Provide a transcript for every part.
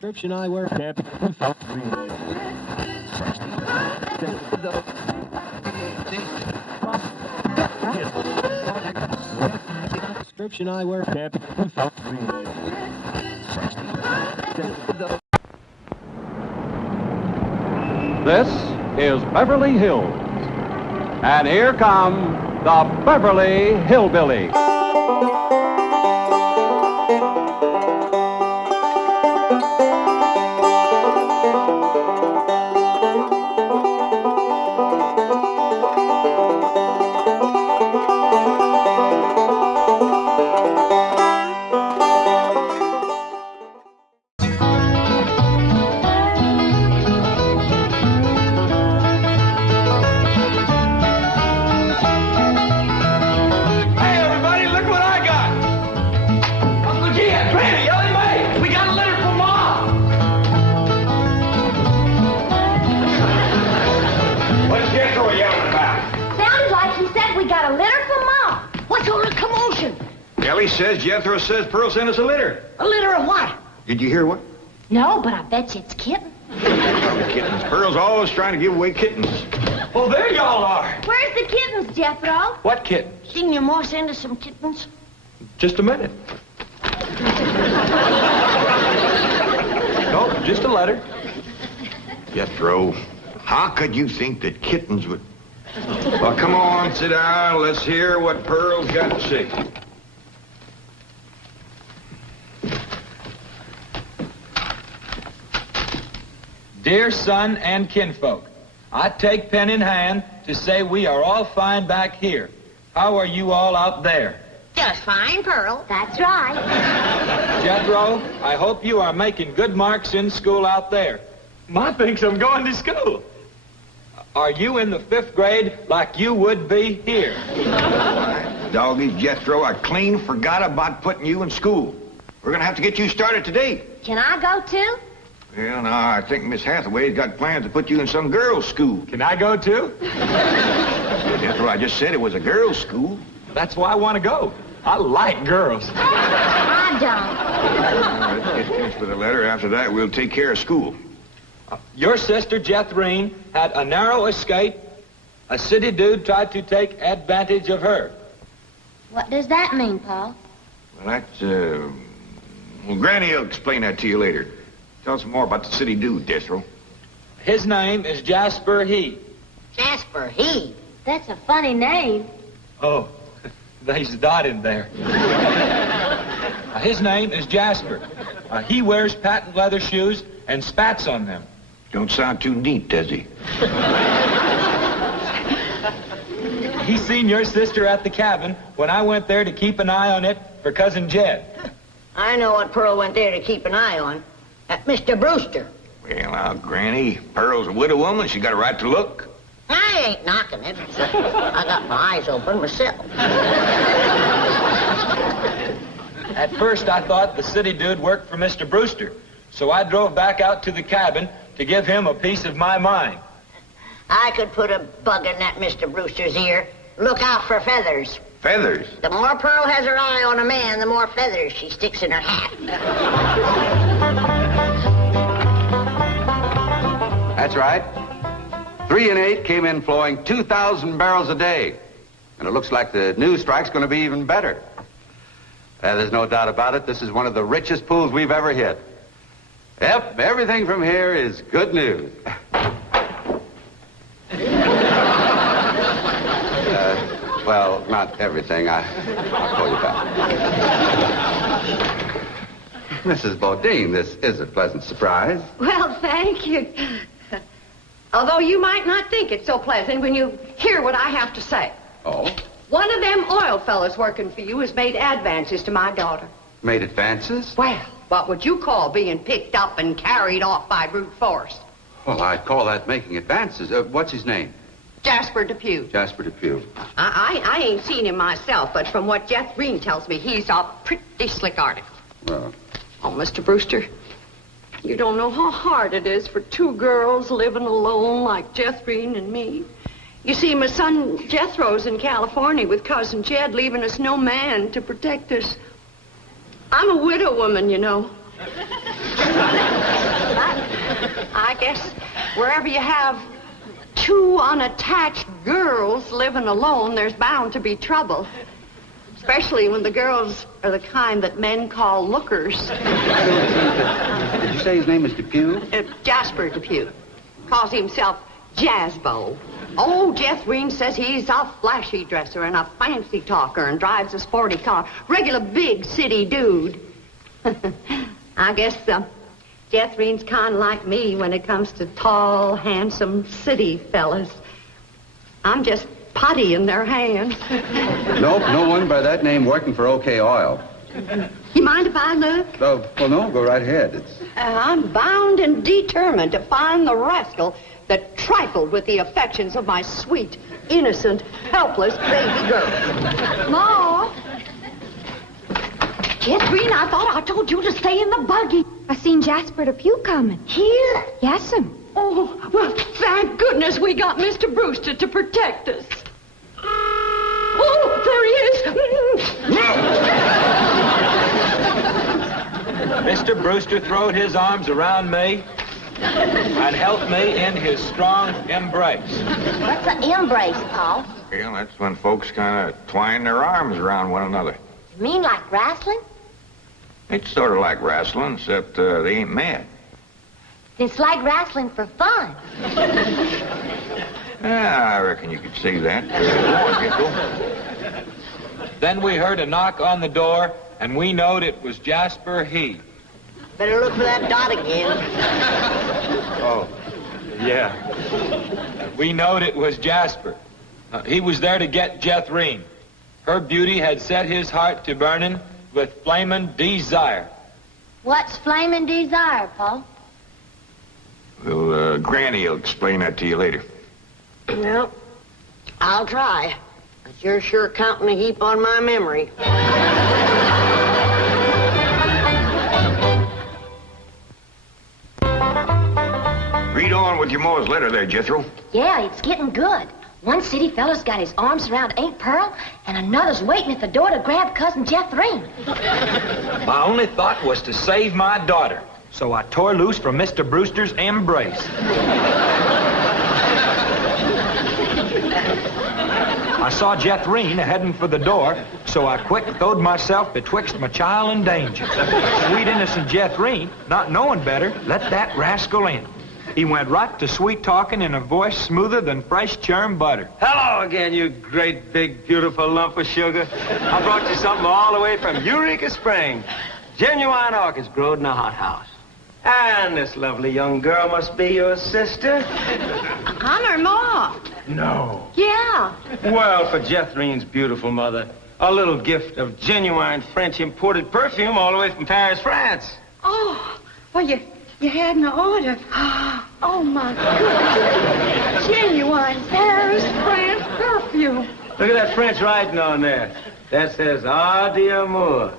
Prescription eyewear. Prescription eyewear. This is Beverly Hills. And here come the Beverly Hillbillies. Says Jethro says Pearl sent us a litter. A litter of what? Did you hear what? No, but I bet you it's kittens. Kittens. Pearl's always trying to give away kittens. Oh, there y'all are. Where's the kittens, Jethro? What kittens? Didn't your ma send us some kittens? Just a minute. No, just a letter. Jethro, how could you think that kittens would... Well, come on, sit down. Let's hear what Pearl's got to say. Dear son and kinfolk, I take pen in hand to say we are all fine back here. How are you all out there? Just fine, Pearl. That's right. Jethro, I hope you are making good marks in school out there. Ma thinks I'm going to school. Are you in the 5th grade like you would be here? Doggy, Jethro, I clean forgot about putting you in school. We're going to have to get you started today. Can I go too? Well, no, I think Miss Hathaway's got plans to put you in some girls' school. Can I go too? Jethro, I just said it was a girls' school. That's why I want to go. I like girls. I don't. Let's get finished with the letter. After that, we'll take care of school. Your sister, Jethrine, had a narrow escape. A city dude tried to take advantage of her. What does that mean, Paul? Well, that's, well, Granny will explain that to you later. Tell us more about the city dude, Jethro. His name is Jasper He. Jasper He? That's a funny name. Oh, there's a dot in there. His name is Jasper. He wears patent leather shoes and spats on them. Don't sound too neat, does he? He seen your sister at the cabin when I went there to keep an eye on it for Cousin Jed. I know what Pearl went there to keep an eye on. Mr. Brewster. Well, now, Granny, Pearl's a widow woman. She got a right to look. I ain't knocking it. I got my eyes open myself. At first, I thought the city dude worked for Mr. Brewster, so I drove back out to the cabin to give him a piece of my mind. I could put a bug in that Mr. Brewster's ear. Look out for feathers. Feathers? The more Pearl has her eye on a man, the more feathers she sticks in her hat. That's right. 3 and 8 came in flowing 2,000 barrels a day. And it looks like the news strike's going to be even better. There's no doubt about it. This is one of the richest pools we've ever hit. Yep, everything from here is good news. Well, not everything. I'll call you back. Mrs. Bodine, this is a pleasant surprise. Well, thank you. Although you might not think it's so pleasant when you hear what I have to say. Oh? One of them oil fellas working for you has made advances to my daughter. Made advances? Well, what would you call being picked up and carried off by brute force? Well, I'd call that making advances. What's his name? Jasper Depew. Jasper Depew. I ain't seen him myself, but from what Jethrine tells me, he's a pretty slick article. Well. Oh, Mr. Brewster, you don't know how hard it is for 2 girls living alone like Jethrine and me. You see, my son Jethro's in California with Cousin Jed, leaving us no man to protect us. I'm a widow woman, you know. guess wherever you have two unattached girls living alone, there's bound to be trouble. Especially when the girls are the kind that men call lookers. Did you say his name is Depew? Jasper Depew. Calls himself Jazzbo. Oh, Jethrine says he's a flashy dresser and a fancy talker and drives a sporty car. Regular big city dude. I guess Jethrine's kind of like me when it comes to tall, handsome city fellas. I'm just putty in their hands. Nope, no one by that name working for OK Oil. You mind if I look? Well, no, go right ahead. I'm bound and determined to find the rascal that trifled with the affections of my sweet, innocent, helpless baby girl. Ma! Jethrine, I thought I told you to stay in the buggy. I seen Jasper Depew coming. Here? Yes'm. Oh, well, thank goodness we got Mr. Brewster to protect us. Oh, there he is. Mr. Brewster throwed his arms around me and held me in his strong embrace. What's an embrace, Paul? Well, that's when folks kind of twine their arms around one another. You mean like wrestling? It's sort of like wrestling, except they ain't mad. It's like wrestling for fun. Yeah, I reckon you could see that. Go on, Jethro. Then we heard a knock on the door, and we knowed it was Jasper He. Better look for that dot again. Oh, yeah. We knowed it was Jasper. He was there to get Jethrine. Her beauty had set his heart to burning with flaming desire. What's flaming desire, Paul? Well, Granny will explain that to you later. Well, I'll try. But you're sure counting a heap on my memory. Read on with your Mo's letter there, Jethro. Yeah, it's getting good. One city fella's got his arms around Aunt Pearl, and another's waiting at the door to grab Cousin Jethrine. My only thought was to save my daughter, so I tore loose from Mr. Brewster's embrace. I saw Jethrine heading for the door, so I quick throwed myself betwixt my child and danger. Sweet innocent Jethrine, not knowing better, let that rascal in. He went right to sweet-talking in a voice smoother than fresh churned butter. Hello again, you great, big, beautiful lump of sugar. I brought you something all the way from Eureka Springs. Genuine orchids growed in a hothouse. And this lovely young girl must be your sister. I'm her ma. No. Yeah. Well, for Jethrine's beautiful mother, a little gift of genuine French imported perfume all the way from Paris, France. Oh, well, you had an order. Oh, my goodness. Genuine Paris, France perfume. Look at that French writing on there. That says, "Ah, d'amour."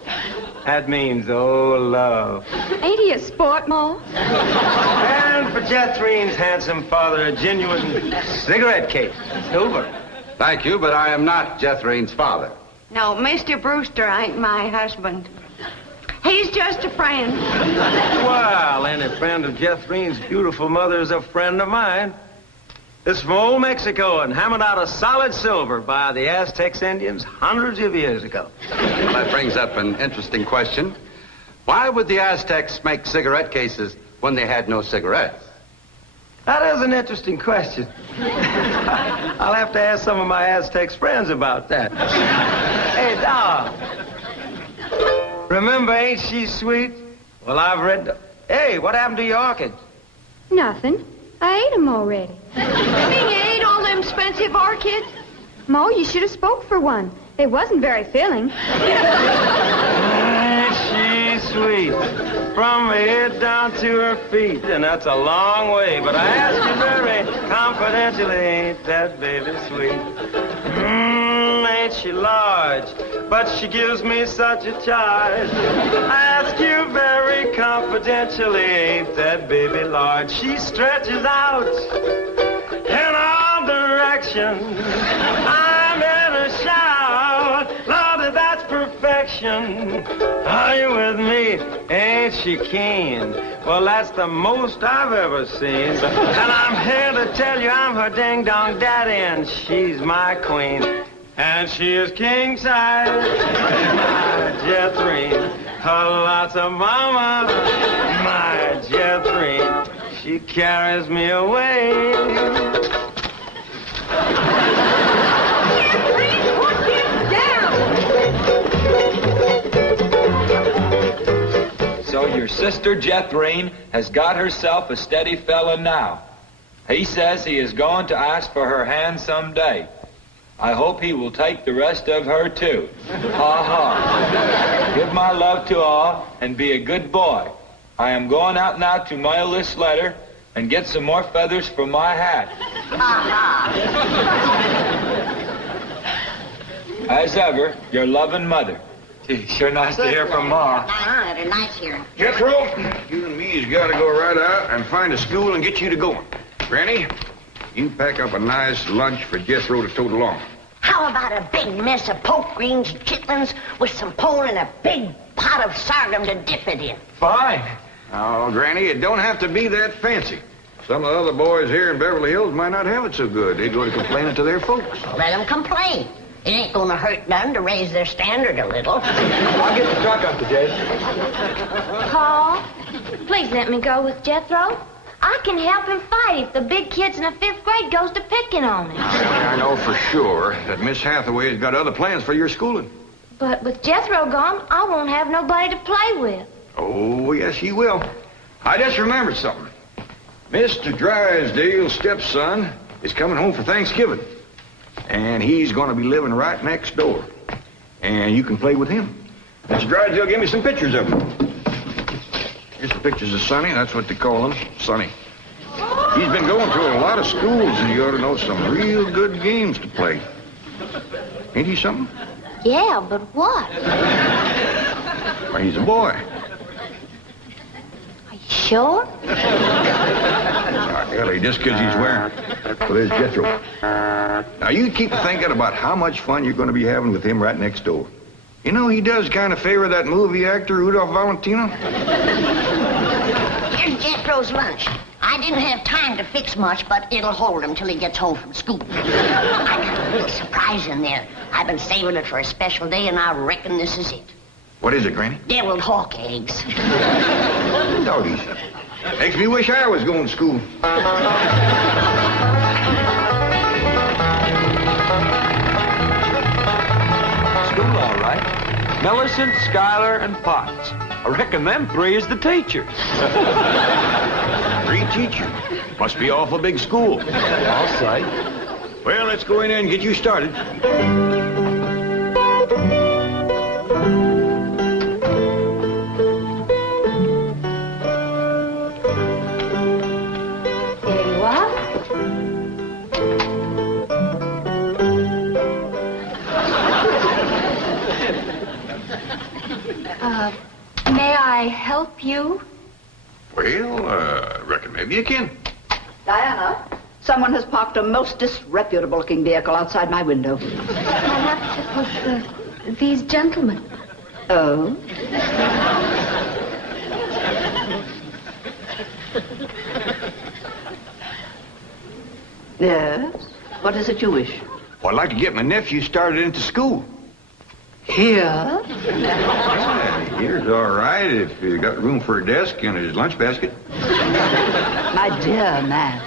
That means, oh, love. Ain't he a sport, Ma? And for Jethrine's handsome father, a genuine cigarette case. Silver. Thank you, but I am not Jethrine's father. No, Mr. Brewster ain't my husband. He's just a friend. Well, any friend of Jethrine's beautiful mother is a friend of mine. This from old Mexico and hammered out of solid silver by the Aztecs Indians hundreds of years ago. Well, that brings up an interesting question. Why would the Aztecs make cigarette cases when they had no cigarettes? That is an interesting question. I'll have to ask some of my Aztecs friends about that. Hey, Doc. Remember Ain't She Sweet? Well, I've read... Hey, what happened to your orchids? Nothing. I ate 'em already. You mean you ate all them expensive orchids? Ma, you should have spoke for one. They wasn't very filling. Ain't she sweet? From her head down to her feet. And that's a long way. But I ask you very confidentially, ain't that baby sweet? Ain't she large? But she gives me such a charge. I ask you very confidentially, ain't that baby large? She stretches out in all directions. I'm in a shout. Lord, that's perfection. Are you with me? Ain't she keen? Well, that's the most I've ever seen. And I'm here to tell you I'm her ding-dong daddy, and she's my queen. And she is king-size, my Jethrine. A lots of mama, my Jethrine. She carries me away. So your sister Jethrine has got herself a steady fella now. He says he is going to ask for her hand someday. I hope he will take the rest of her, too. Ha ha. Give my love to all and be a good boy. I am going out now to mail this letter and get some more feathers for my hat. As ever, your loving mother. Gee, sure nice to hear from Ma. They're nice here. Jethro, you and me's got to go right out and find a school and get you to going. Granny, you pack up a nice lunch for Jethro to tote along. How about a big mess of poke greens and chitlins with some pole and a big pot of sorghum to dip it in? Fine. Oh, Granny, it don't have to be that fancy. Some of the other boys here in Beverly Hills might not have it so good. They go to complaining to their folks. Let them complain. It ain't gonna hurt none to raise their standard a little. I'll get the truck up today. Paul, please let me go with Jethro. I can help him fight if the big kids in the 5th grade goes to picking on him. I know for sure that Miss Hathaway's got other plans for your schooling. But with Jethro gone, I won't have nobody to play with. Oh, yes, you will. I just remembered something. Mr. Drysdale's stepson is coming home for Thanksgiving. And he's going to be living right next door. And you can play with him. Mr. Drysdale gave me some pictures of him. Here's some pictures of Sonny. That's what they call him, Sonny. He's been going to a lot of schools, and you ought to know some real good games to play. Ain't he something? Yeah, but what? Well, he's a boy. Are you sure? Ellie, just because he's wearing... Well, there's Jethro. Now, you keep thinking about how much fun you're going to be having with him right next door. You know, he does kind of favor that movie actor, Rudolph Valentino. Here's Jethro's lunch. I didn't have time to fix much, but it'll hold him till he gets home from school. I got a little surprise in there. I've been saving it for a special day, and I reckon this is it. What is it, Granny? Deviled hawk eggs. Doggies. Makes me wish I was going to school. School, all right. Millicent, Schuyler-Potts. I reckon them 3 is the teachers. 3 teachers. Must be awful big school. I'll say. Well, let's go in there and get you started. There you are. May I help you? Well, reckon maybe you can. Diana, someone has parked a most disreputable-looking vehicle outside my window. Perhaps it was these gentlemen. Oh? Yes? What is it you wish? Well, I'd like to get my nephew started into school. Here? Yeah, here's all right if you got room for a desk and his lunch basket. My dear man,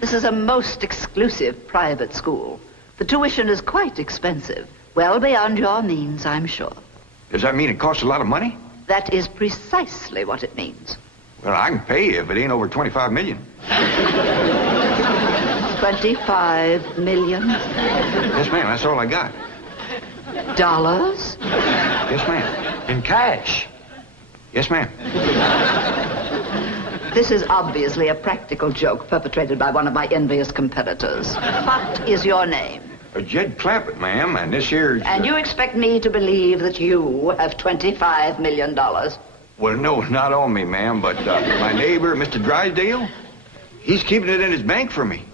this is a most exclusive private school. The tuition is quite expensive. Well beyond your means, I'm sure. Does that mean it costs a lot of money? That is precisely what it means. Well, I can pay you if it ain't over $25 million. 25 million? Yes, ma'am, that's all I got. Dollars? Yes, ma'am. In cash. Yes, ma'am. This is obviously a practical joke perpetrated by one of my envious competitors. What is your name? Jed Clampett, ma'am, and this here's... And you expect me to believe that you have $25 million? Well, no, not on me, ma'am, but my neighbor, Mr. Drysdale, he's keeping it in his bank for me.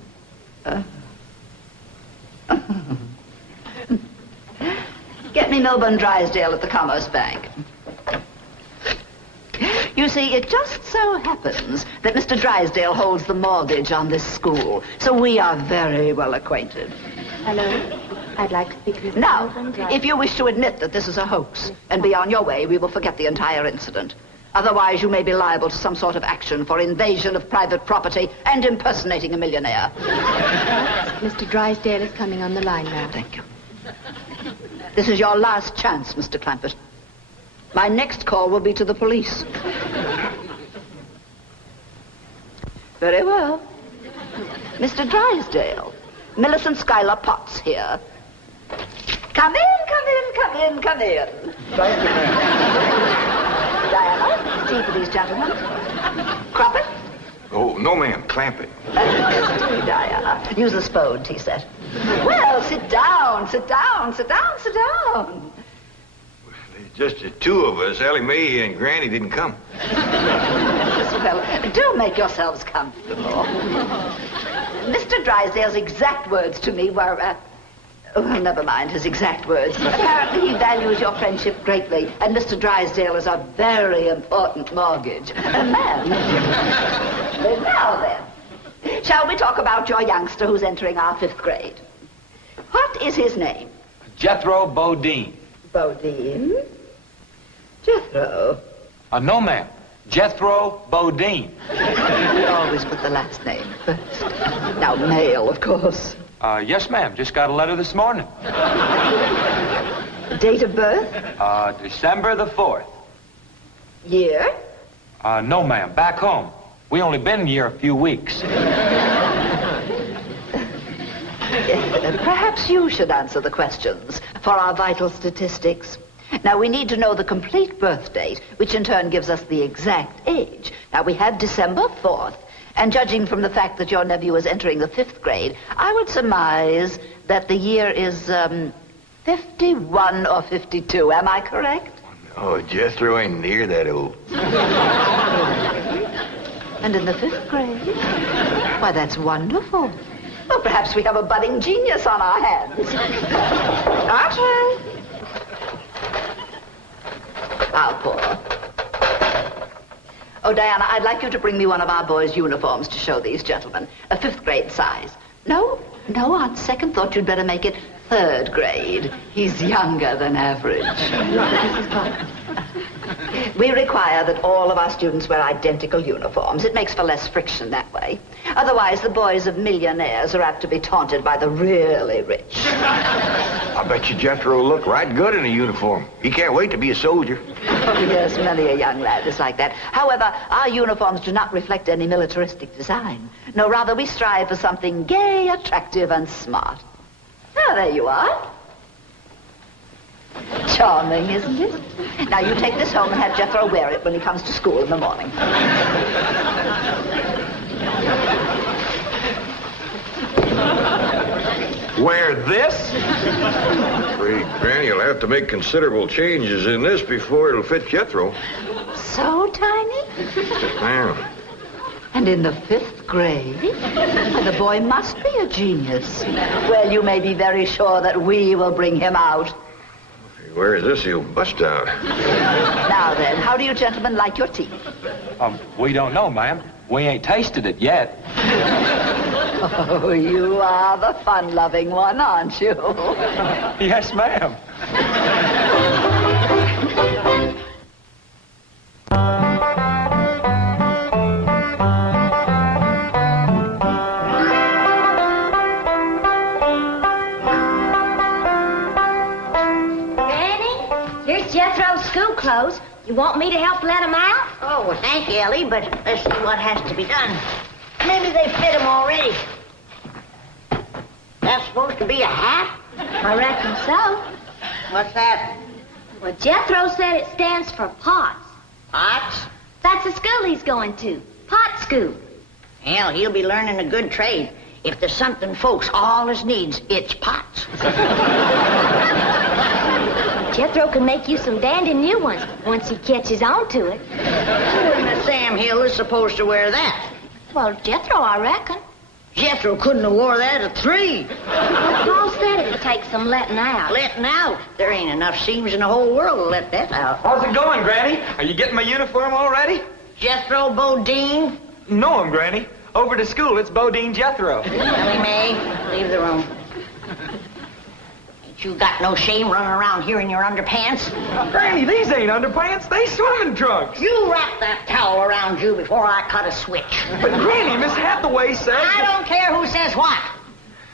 Get me Milburn Drysdale at the Commerce Bank. You see, it just so happens that Mr. Drysdale holds the mortgage on this school, so we are very well acquainted. Hello. I'd like to speak with Now, Milburn Drysdale. if you wish to admit that this is a hoax and be on your way, we will forget the entire incident. Otherwise, you may be liable to some sort of action for invasion of private property and impersonating a millionaire. Mr. Drysdale is coming on the line now. Thank you. This is your last chance, Mr. Clampett. My next call will be to the police. Very well. Mr. Drysdale, Millicent Schuyler-Potts here. Come in, come in, come in, come in. Thank you, ma'am. Diana, tea for these gentlemen. Croppett? Oh, no, ma'am. Clampett. Tea, Diana. Use a spoon, tea set. Well, sit down, sit down, sit down, sit down. Just the two of us. Ellie Mae and Granny didn't come. Well, do make yourselves comfortable. Mr. Drysdale's exact words to me were, well, never mind his exact words. Apparently he values your friendship greatly, and Mr. Drysdale is a very important mortgage. Ma'am. Now then, shall we talk about your youngster who's entering our 5th grade? What is his name? Jethro Bodine. Bodine? Jethro. No, ma'am. Jethro Bodine. We always put the last name first. Now, male, of course. Yes, ma'am. Just got a letter this morning. Date of birth? December the 4th. Year? No, ma'am. Back home. We only been here a few weeks. Perhaps you should answer the questions for our vital statistics. Now, we need to know the complete birth date, which in turn gives us the exact age. Now, we have December 4th, and judging from the fact that your nephew is entering the 5th grade, I would surmise that the year is, 51 or 52. Am I correct? Oh, Jethro ain't near that old. And in the 5th grade? Why, that's wonderful. Well, perhaps we have a budding genius on our hands. Archie! I'll pour. Oh, Diana, I'd like you to bring me one of our boys' uniforms to show these gentlemen. A 5th grade size. No, on second thought, you'd better make it 3rd grade. He's younger than average. We require that all of our students wear identical uniforms. It makes for less friction that way. Otherwise, the boys of millionaires are apt to be taunted by the really rich. I bet you Jethro will look right good in a uniform. He can't wait to be a soldier. Oh, yes, many a young lad is like that. However, our uniforms do not reflect any militaristic design. No, rather, we strive for something gay, attractive, and smart. Ah, there you are. Charming, isn't it? Now, you take this home and have Jethro wear it when he comes to school in the morning. Wear this? I'm afraid Granny will have to make considerable changes in this before it'll fit Jethro. So tiny? Yes, ma'am. And in the 5th grade? The boy must be a genius. Well, you may be very sure that we will bring him out. If he wears this, he'll bust out. Now then, how do you gentlemen like your tea? We don't know, ma'am. We ain't tasted it yet. Oh, you are the fun-loving one, aren't you? Yes, ma'am. Jethro's school clothes. You want me to help let him out? Oh, well, thank you, Ellie, but let's see what has to be done. Maybe they fit him already. That's supposed to be a hat? I reckon so. What's that? Well, Jethro said it stands for Potts. Potts? That's the school he's going to. Pot school. Hell, he'll be learning a good trade. If there's something folks always needs, it's pots. Jethro can make you some dandy new ones once he catches on to it. Who in the Sam Hill is supposed to wear that? Well, Jethro, I reckon. Jethro couldn't have wore that at 3. Paul said at take some letting out. Letting out? There ain't enough seams in the whole world to let that out. How's it going, Granny? Are you getting my uniform already? Jethro Bodine? No, Granny. Over to school, it's Bodine Jethro. Ellie Mae, leave the room. Ain't you got no shame running around here in your underpants? Granny, these ain't underpants. They swimming trunks. You wrap that towel around you before I cut a switch. But Granny, Miss Hathaway says... I don't care who says what.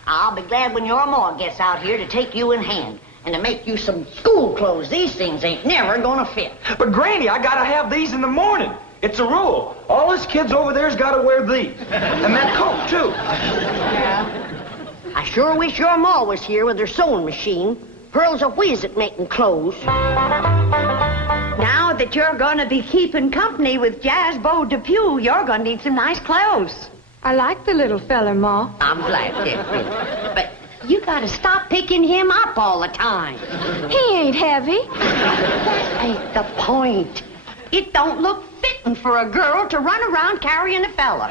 I'll be glad when your ma gets out here to take you in hand and to make you some school clothes. These things ain't never gonna fit. But Granny, I gotta have these in the morning. It's a rule. All us kids over there's gotta wear these. And that coat, too. Yeah. I sure wish your ma was here with her sewing machine. Pearl's a whiz at making clothes. Now that you're gonna be keeping company with Jazzbo Depew, you're gonna need some nice clothes. I like the little fella, Ma. I'm glad, Jeffrey. But you gotta stop picking him up all the time. He ain't heavy. That ain't the point. It don't look fitting for a girl to run around carrying a fella.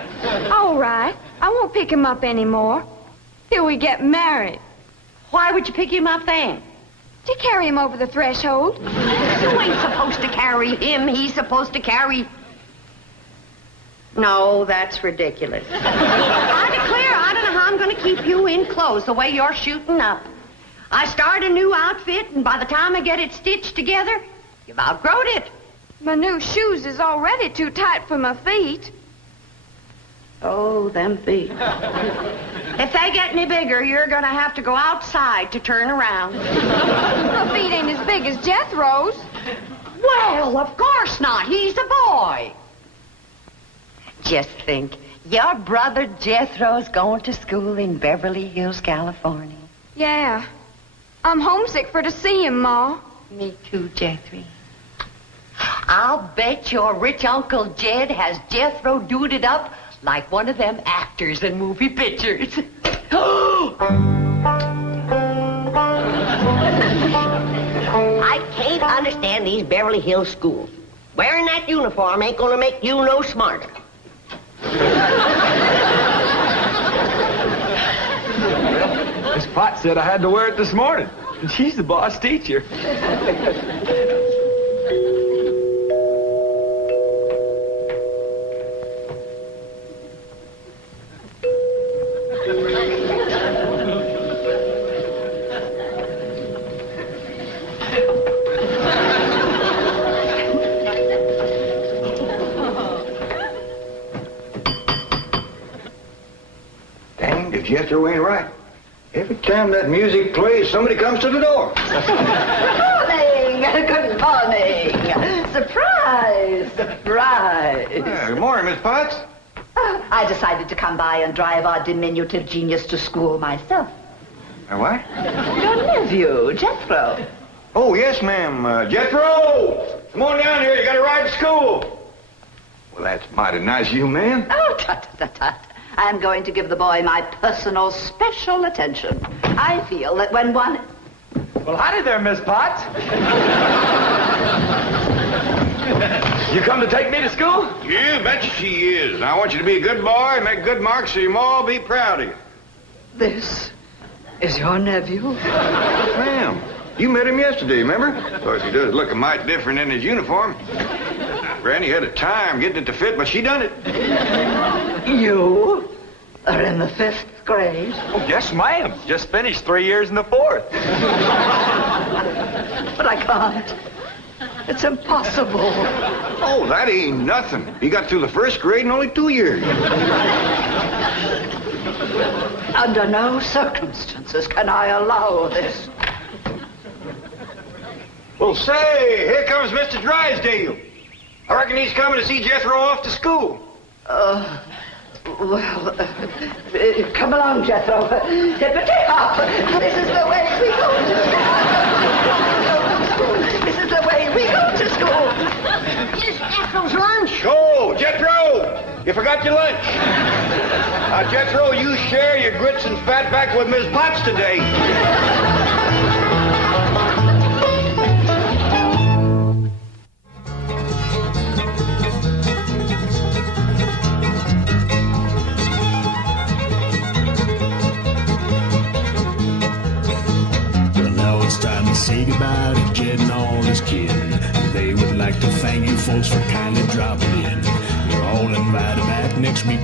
All right. I won't pick him up anymore. Till we get married. Why would you pick him up then? To carry him over the threshold. You ain't supposed to carry him. He's supposed to carry... No, that's ridiculous. I declare, I don't know how I'm going to keep you in clothes the way you're shooting up. I start a new outfit, and by the time I get it stitched together, you've outgrown it. My new shoes is already too tight for my feet. Oh, them feet. If they get any bigger, you're going to have to go outside to turn around. My feet ain't as big as Jethro's. Well, of course not. He's a boy. Just think, your brother Jethro's going to school in Beverly Hills, California. Yeah. I'm homesick for to see him, Ma. Me too, Jethro. I'll bet your rich Uncle Jed has Jethro duded up like one of them actors in movie pictures. I can't understand these Beverly Hills schools. Wearing that uniform ain't gonna make you no smarter. Miss Potts said I had to wear it this morning. And she's the boss teacher. Dang, if Jethro ain't right. Every time that music plays, somebody comes to the door. Good morning. Surprise. Good morning, Miss Potts. I decided to come by and drive our diminutive genius to school myself. What? Your nephew, Jethro. Oh, yes, ma'am. Jethro! Come on down here. You got to ride to school. Well, that's mighty nice of you, ma'am. Oh, tut. I'm going to give the boy my personal special attention. I feel that when one... Well, howdy there, Miss Potts. You come to take me to school? You betcha she is. And I want you to be a good boy and make good marks so your ma will be proud of you. This is your nephew? Ma'am, you met him yesterday, remember? Of course, he does look a mite different in his uniform. Granny had a time getting it to fit, but she done it. You are in the 5th grade? Oh, yes, ma'am. Just finished 3 years in the 4th. But I can't. It's impossible. Oh, that ain't nothing. He got through the 1st grade in only 2 years. Under no circumstances can I allow this. Well, say, here comes Mr. Drysdale. I reckon he's coming to see Jethro off to school. Come along, Jethro. Hippity hop. This is the way we go to school. This is the way we go to school. Here's Jethro's lunch. Oh, Jethro! You forgot your lunch. Jethro, you share your grits and fat back with Miss Potts today. meet